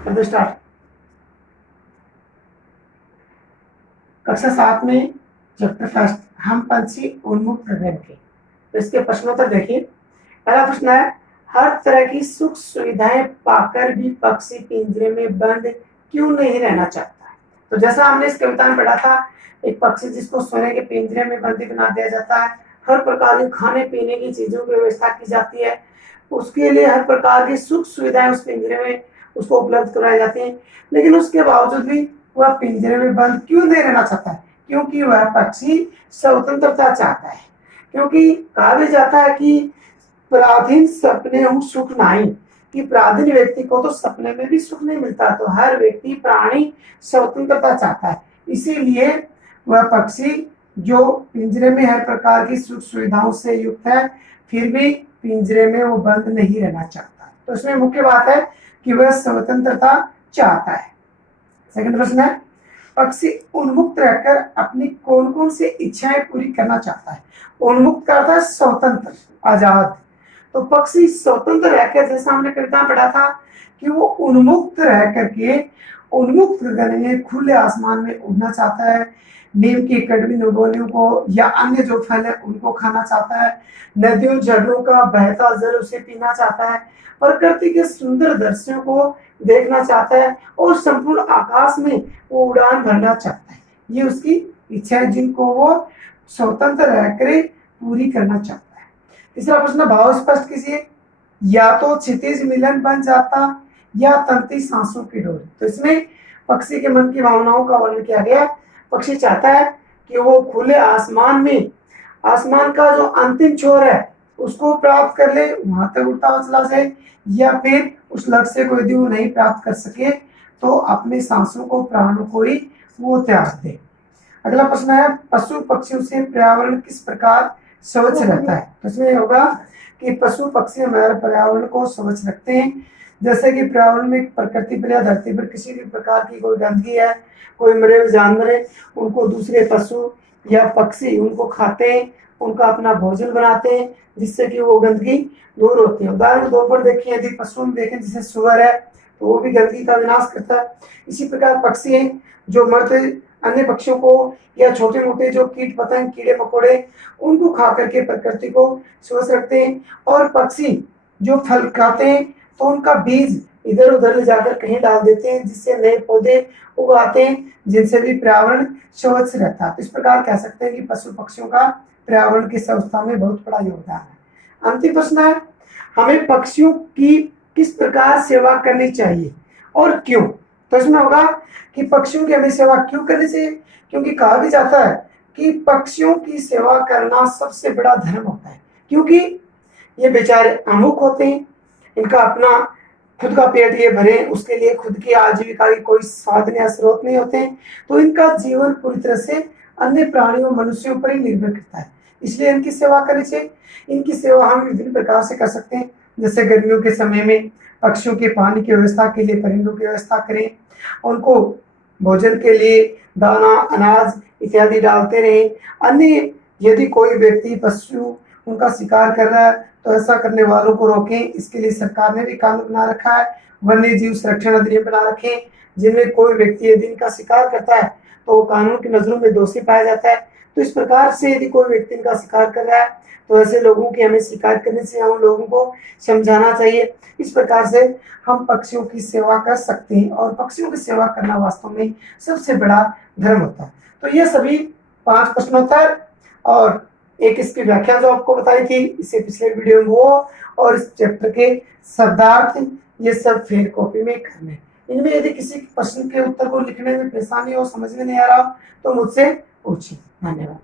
कर दो स्टार्ट। कक्षा 7 में चैप्टर फर्स्ट हम पंछी उन्मुख प्रकरण के, तो इसके प्रश्नोत्तर देखिए। पहला प्रश्न है, हर तरह की सुख सुविधाएं पाकर भी पक्षी पिंजरे में बंद क्यों नहीं रहना चाहता है। तो जैसा हमने इस कविता में पढ़ा था, एक पक्षी जिसको सोने के पिंजरे में बंदी बना दिया जाता है, हर प्रकार की खाने पीने की चीजों की व्यवस्था की जाती है, उसके लिए हर प्रकार की सुख सुविधाएं उस पिंजरे में उसको उपलब्ध कराई जाती हैं, लेकिन उसके बावजूद भी वह पिंजरे में बंद क्यों नहीं रहना चाहता है? क्योंकि वह पक्षी स्वतंत्रता चाहता है। क्योंकि कहा भी जाता है कि पराधीन सपने हूँ सुख नहीं, कि पराधीन व्यक्ति को तो सपने में भी सुख नहीं मिलता, तो हर व्यक्ति प्राणी स्वतंत्रता चाहता है। इसीलिए वह पक्षी जो पिंजरे में हर प्रकार की सुख सुविधाओं से युक्त है, फिर भी पिंजरे में वो बंद नहीं रहना चाहता। तो इसमें मुख्य बात है कि वह स्वतंत्रता चाहता है। सेकंड प्रश्न है, पक्षी उन्मुक्त रहकर अपनी कौन कौन सी इच्छाएं पूरी करना चाहता है। उन्मुक्त का अर्थ है स्वतंत्र, आजाद। तो पक्षी स्वतंत्र रहकर, जैसा हमने कविता में पढ़ा था कि वो उन्मुक्त रह करके उन्मुक्त गगन में खुले आसमान में उड़ना चाहता है, नीम की कड़वी नगोलियों को या अन्य जो फल है उनको खाना चाहता है, नदियों झरनों का बहता जल उसे पीना चाहता है, प्रकृति के सुंदर दृश्यों को देखना चाहता है और संपूर्ण आकाश में वो उड़ान भरना चाहता है। ये उसकी इच्छा है जिनको वो स्वतंत्र रहकर पूरी करना चाहता है। तीसरा प्रश्न, भाव स्पष्ट कीजिए। या तो क्षितिज मिलन बन जाता या तंती सांसों की डोर। तो इसमें पक्षी के मन की भावनाओं का वर्णन किया गया। पक्षी चाहता है कि वो खुले आसमान में, आसमान का जो अंतिम छोर है उसको प्राप्त कर ले, वहां तक उड़ता हुआ चला जाए, या फिर उस लक्ष्य को यदि वो नहीं प्राप्त कर सके तो अपने सांसों को, प्राणों को ही वो त्याग दे। अगला प्रश्न है, पशु पक्षियों से पर्यावरण किस प्रकार स्वच्छ रहता है। तो इसमें होगा कि पशु पक्षी हमारे पर्यावरण को स्वच्छ रखते हैं। जैसे कि पर्यावरण में प्रकृति पर या धरती पर किसी भी प्रकार की कोई गंदगी है, कोई मरे हुए जानवर है, उनको दूसरे पशु या पक्षी उनको खाते हैं, उनका अपना भोजन बनाते हैं, जिससे कि वो गंदगी दूर होती है। उदाहरण के तौर पर देखिए, यदि पशु में देखें जैसे सुअर है तो वो भी गंदगी का विनाश करता है। इसी प्रकार पक्षी हैं जो मरते अन्य पक्षियों को या छोटे मोटे जो कीट पतंग, कीड़े मकोड़े, उनको खा करके प्रकृति को स्वच्छ रखते हैं। और पक्षी जो फल खाते हैं तो उनका बीज इधर उधर ले जाकर कहीं डाल देते हैं, जिससे नए पौधे उगाते हैं, जिनसे भी पर्यावरण स्वच्छ रहता है। तो इस प्रकार कह सकते हैं कि पशु पक्षियों का पर्यावरण की स्वच्छता में बहुत बड़ा योगदान है। अंतिम प्रश्न है, हमें पक्षियों की किस प्रकार सेवा करनी चाहिए और क्यों। तो इसमें होगा कि पक्षियों की हमें सेवा क्यों करनी चाहिए, क्योंकि कहा भी जाता है कि पक्षियों की सेवा करना सबसे बड़ा धर्म होता है। क्योंकि ये बेचारे अमुक होते हैं, इनका अपना खुद का पेट ये भरे, उसके लिए खुद की आजीविका की कोई साधन या स्रोत नहीं होते हैं, तो इनका जीवन पूरी तरह से अन्य प्राणियों, मनुष्यों पर ही निर्भर करता है। इसलिए इनकी सेवा करनी चाहिए। इनकी सेवा हम विभिन्न प्रकार से कर सकते हैं। जैसे गर्मियों के समय में पक्षियों के पानी की व्यवस्था के लिए परिंदों की व्यवस्था करें, उनको भोजन के लिए दाना, अनाज इत्यादि डालते रहें। अन्य यदि कोई व्यक्ति पशु उनका शिकार कर रहा है तो ऐसा करने वालों को रोकें। इसके लिए सरकार ने भी कानून बना रखा है, वन्य जीव संरक्षण अधिनियम बना रखे, जिनमें कोई व्यक्ति यदि इनका शिकार करता है तो वो कानून की नजरों में दोषी पाया जाता है। तो इस प्रकार से यदि कोई व्यक्ति इनका शिकार कर रहा है तो ऐसे लोगों की हमें शिकायत करने से हम लोगों को समझाना चाहिए। इस प्रकार से हम पक्षियों की सेवा कर सकते हैं, और पक्षियों की सेवा करना वास्तव में सबसे बड़ा धर्म होता है। तो ये सभी 5 प्रश्नोत्तर और एक इसकी व्याख्या जो आपको बताई थी इससे पिछले वीडियो में वो, और इस चैप्टर के शब्दार्थ, ये सब फेर कॉपी में करने। इनमें यदि किसी प्रश्न के उत्तर को लिखने में परेशानी और समझ में नहीं आ रहा तो मुझसे पूछिए। धन्यवाद।